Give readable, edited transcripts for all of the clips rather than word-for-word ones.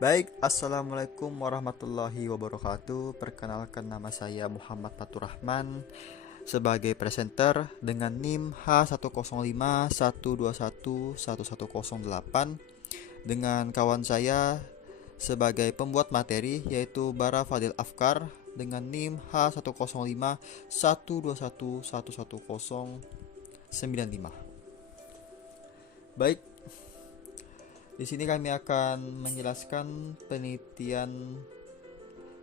Baik, Assalamualaikum warahmatullahi wabarakatuh. Perkenalkan, nama saya Muhammad Fatur Rahman sebagai presenter dengan NIM H105121108 dengan kawan saya sebagai pembuat materi yaitu Bara Fadil Afkar dengan NIM H10512111095. Baik, di sini kami akan menjelaskan penelitian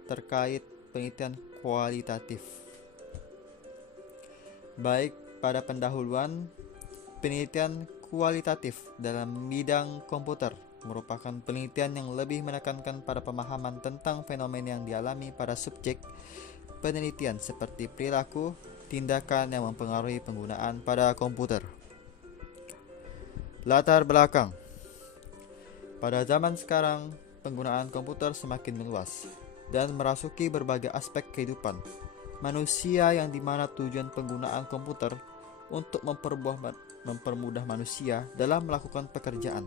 terkait penelitian kualitatif. Baik, pada pendahuluan, penelitian kualitatif dalam bidang komputer merupakan penelitian yang lebih menekankan pada pemahaman tentang fenomena yang dialami pada subjek penelitian seperti perilaku, tindakan yang mempengaruhi penggunaan pada komputer. Latar belakang. Pada zaman sekarang, penggunaan komputer semakin meluas dan merasuki berbagai aspek kehidupan manusia, yang dimana tujuan penggunaan komputer untuk mempermudah manusia dalam melakukan pekerjaan.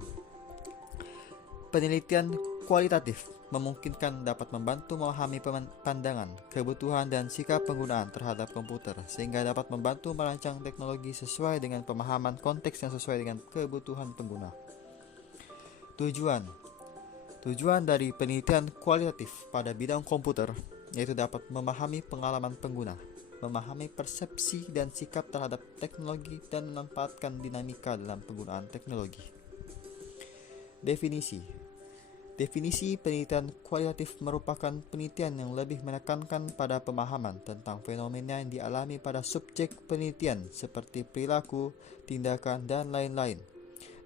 Penelitian kualitatif memungkinkan dapat membantu memahami pandangan, kebutuhan, dan sikap penggunaan terhadap komputer, sehingga dapat membantu merancang teknologi sesuai dengan pemahaman konteks yang sesuai dengan kebutuhan pengguna. Tujuan dari penelitian kualitatif pada bidang komputer yaitu dapat memahami pengalaman pengguna, memahami persepsi dan sikap terhadap teknologi, dan memanfaatkan dinamika dalam penggunaan teknologi. Definisi penelitian kualitatif merupakan penelitian yang lebih menekankan pada pemahaman tentang fenomena yang dialami pada subjek penelitian seperti perilaku, tindakan, dan lain-lain,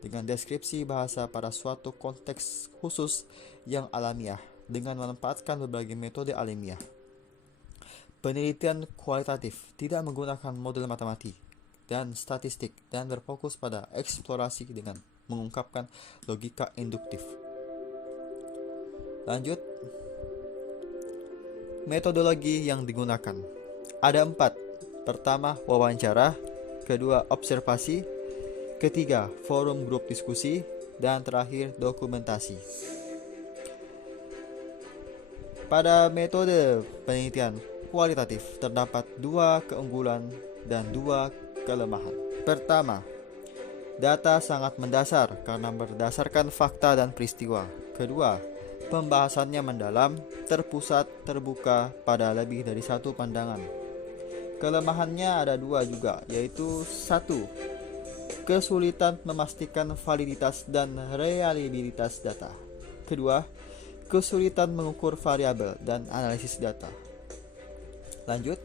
dengan deskripsi bahasa pada suatu konteks khusus yang alamiah dengan memanfaatkan berbagai metode alamiah. Penelitian kualitatif tidak menggunakan model matematik dan statistik dan berfokus pada eksplorasi dengan mengungkapkan logika induktif. Lanjut, metodologi yang digunakan ada 4. Pertama, wawancara. Kedua, observasi. Ketiga, forum grup diskusi. Dan terakhir, dokumentasi. Pada metode penelitian kualitatif terdapat 2 keunggulan dan 2 kelemahan. Pertama, data sangat mendasar karena berdasarkan fakta dan peristiwa. Kedua, pembahasannya mendalam, terpusat, terbuka pada lebih dari satu pandangan. Kelemahannya ada 2 juga, yaitu 1. Kesulitan memastikan validitas dan reliabilitas data. Kedua, kesulitan mengukur variabel dan analisis data. Lanjut,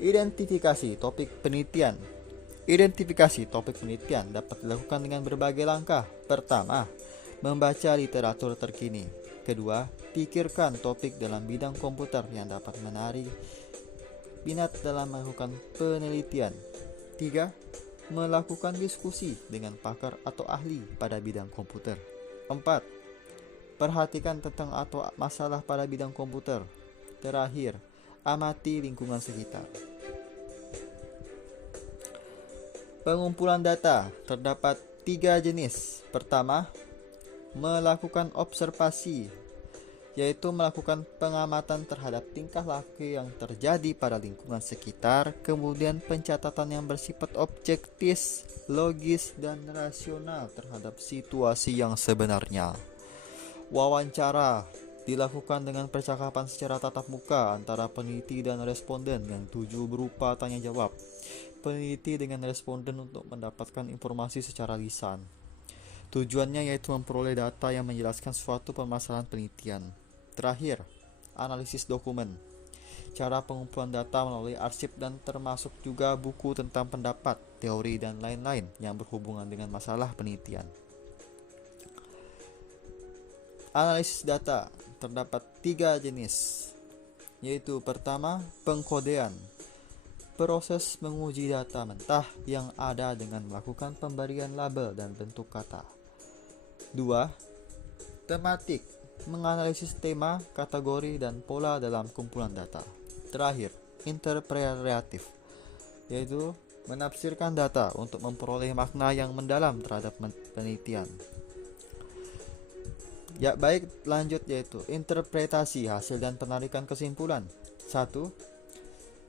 identifikasi topik penelitian. Identifikasi topik penelitian dapat dilakukan dengan berbagai langkah. Pertama, membaca literatur terkini. Kedua, pikirkan topik dalam bidang komputer yang dapat menarik minat dalam melakukan penelitian. 3. Melakukan diskusi dengan pakar atau ahli pada bidang komputer. 4. Perhatikan tentang atau masalah pada bidang komputer. Terakhir, amati lingkungan sekitar. Pengumpulan data terdapat 3 jenis. Pertama, melakukan observasi, yaitu melakukan pengamatan terhadap tingkah laku yang terjadi pada lingkungan sekitar, kemudian pencatatan yang bersifat objektif, logis, dan rasional terhadap situasi yang sebenarnya. Wawancara dilakukan dengan percakapan secara tatap muka antara peneliti dan responden yang tujuh berupa tanya jawab. Peneliti dengan responden untuk mendapatkan informasi secara lisan. Tujuannya yaitu memperoleh data yang menjelaskan suatu permasalahan penelitian. Terakhir, analisis dokumen. Cara pengumpulan data melalui arsip dan termasuk juga buku tentang pendapat, teori, dan lain-lain yang berhubungan dengan masalah penelitian. Analisis data terdapat 3 jenis, yaitu pertama, pengkodean. Proses menguji data mentah yang ada dengan melakukan pemberian label dan bentuk kata. 2. Tematik, menganalisis tema, kategori, dan pola dalam kumpulan data. Terakhir, interpretatif, yaitu menafsirkan data untuk memperoleh makna yang mendalam terhadap penelitian. Ya, baik, lanjut yaitu interpretasi hasil dan penarikan kesimpulan. 1.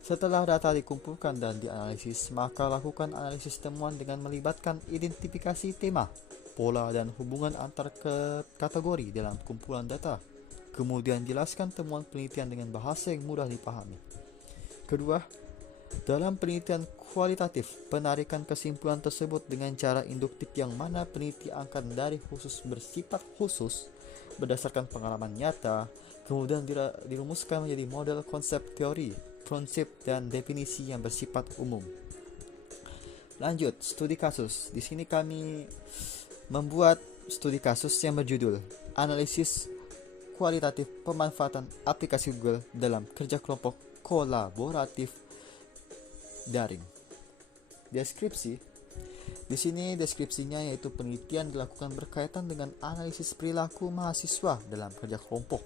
Setelah data dikumpulkan dan dianalisis, maka lakukan analisis temuan dengan melibatkan identifikasi tema, pola, dan hubungan antar kategori dalam kumpulan data. Kemudian jelaskan temuan penelitian dengan bahasa yang mudah dipahami. Kedua, dalam penelitian kualitatif, penarikan kesimpulan tersebut dengan cara induktif yang mana peneliti akan dari khusus bersifat khusus berdasarkan pengalaman nyata, kemudian dirumuskan menjadi model konsep teori, prinsip, dan definisi yang bersifat umum. Lanjut, studi kasus. Di sini kami membuat studi kasus yang berjudul Analisis Kualitatif Pemanfaatan Aplikasi Google dalam Kerja Kelompok Kolaboratif Daring. Deskripsi. Di sini deskripsinya yaitu penelitian dilakukan berkaitan dengan analisis perilaku mahasiswa dalam kerja kelompok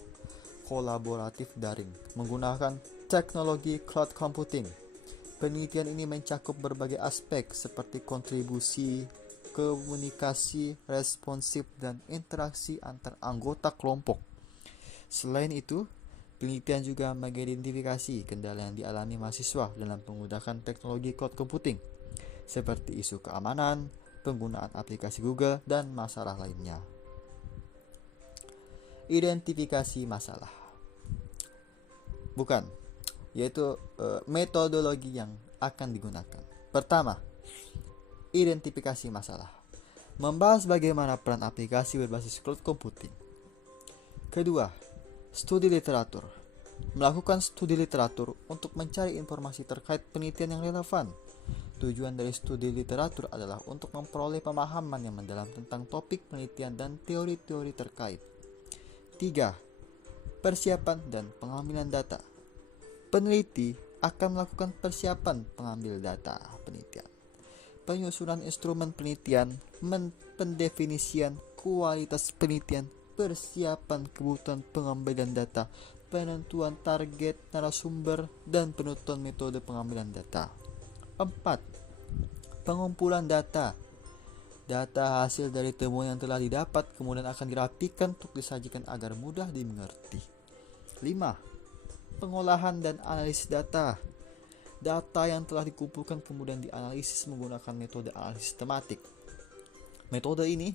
kolaboratif daring menggunakan teknologi cloud computing. Penelitian ini mencakup berbagai aspek seperti kontribusi, komunikasi, responsif, dan interaksi antar anggota kelompok. Selain itu, penelitian juga mengidentifikasi kendala yang dialami mahasiswa dalam menggunakan teknologi cloud computing, seperti isu keamanan, penggunaan aplikasi Google, dan masalah lainnya. Identifikasi masalah. Bukan, yaitu metodologi yang akan digunakan. Pertama, identifikasi masalah. Membahas bagaimana peran aplikasi berbasis cloud computing. Kedua, studi literatur. Melakukan studi literatur untuk mencari informasi terkait penelitian yang relevan. Tujuan dari studi literatur adalah untuk memperoleh pemahaman yang mendalam tentang topik penelitian dan teori-teori terkait. 3. Persiapan dan pengambilan data. Peneliti akan melakukan persiapan pengambil data penelitian, penyusunan instrumen penelitian, pendefinisian kualitas penelitian, persiapan kebutuhan pengambilan data, penentuan target narasumber, dan penutupan metode pengambilan data. 4. Pengumpulan data. Data hasil dari temuan yang telah didapat kemudian akan dirapikan untuk disajikan agar mudah dimengerti. 5. Pengolahan dan analisis data. Data yang telah dikumpulkan kemudian dianalisis menggunakan metode analisis tematik. Metode ini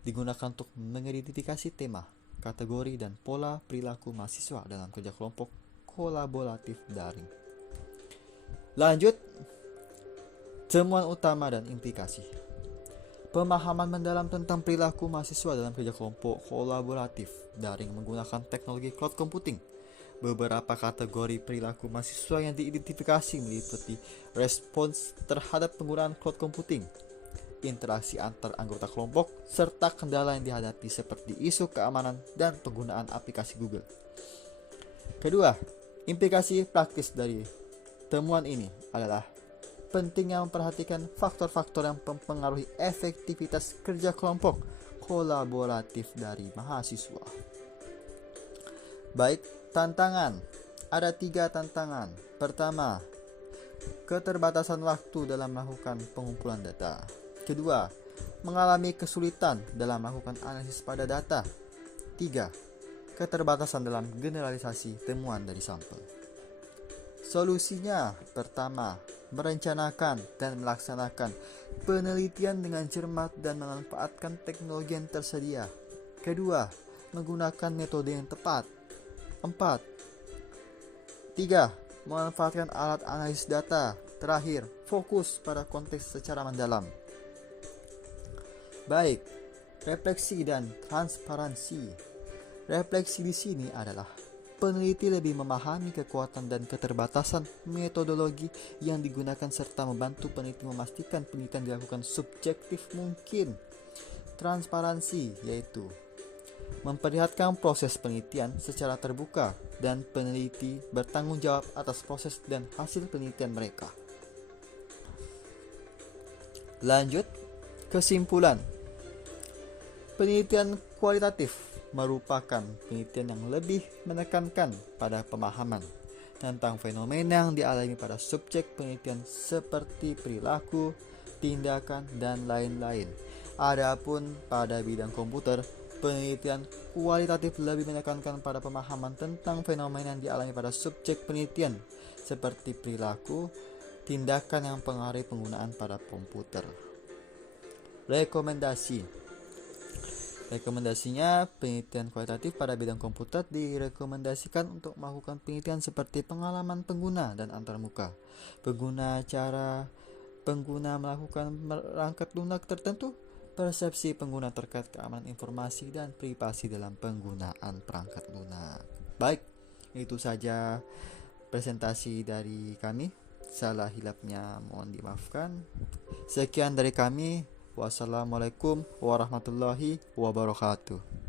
digunakan untuk mengidentifikasi tema, kategori, dan pola perilaku mahasiswa dalam kerja kelompok kolaboratif daring. Lanjut, temuan utama dan implikasi. Pemahaman mendalam tentang perilaku mahasiswa dalam kerja kelompok kolaboratif daring menggunakan teknologi cloud computing. Beberapa kategori perilaku mahasiswa yang diidentifikasi meliputi respons terhadap penggunaan cloud computing, interaksi antar anggota kelompok, serta kendala yang dihadapi seperti isu keamanan dan penggunaan aplikasi Google. Kedua, implikasi praktis dari temuan ini adalah pentingnya memperhatikan faktor-faktor yang mempengaruhi efektivitas kerja kelompok kolaboratif dari mahasiswa. Baik, tantangan. Ada 3 tantangan. Pertama, keterbatasan waktu dalam melakukan pengumpulan data. Kedua, mengalami kesulitan dalam melakukan analisis pada data. 3. Keterbatasan dalam generalisasi temuan dari sampel. Solusinya, pertama, merencanakan dan melaksanakan penelitian dengan cermat dan memanfaatkan teknologi yang tersedia. Kedua, menggunakan metode yang tepat. 4. 3. Memanfaatkan alat analisis data. Terakhir, fokus pada konteks secara mendalam. Baik, refleksi dan transparansi. Refleksi di sini adalah peneliti lebih memahami kekuatan dan keterbatasan metodologi yang digunakan serta membantu peneliti memastikan penelitian dilakukan subjektif mungkin. Transparansi yaitu memperlihatkan proses penelitian secara terbuka dan peneliti bertanggung jawab atas proses dan hasil penelitian mereka. Lanjut, kesimpulan. Penelitian kualitatif merupakan penelitian yang lebih menekankan pada pemahaman tentang fenomena yang dialami pada subjek penelitian seperti perilaku, tindakan, dan lain-lain. Adapun pada bidang komputer, Penelitian kualitatif lebih menekankan pada pemahaman tentang fenomena yang dialami pada subjek penelitian, seperti perilaku, tindakan yang mempengaruhi penggunaan pada komputer. Rekomendasinya, penelitian kualitatif pada bidang komputer direkomendasikan untuk melakukan penelitian seperti pengalaman pengguna dan antarmuka, cara pengguna melakukan perangkat lunak tertentu, persepsi pengguna terkait keamanan informasi dan privasi dalam penggunaan perangkat lunak. Baik, itu saja presentasi dari kami. Salah hilapnya mohon dimaafkan. Sekian dari kami. Wassalamualaikum warahmatullahi wabarakatuh.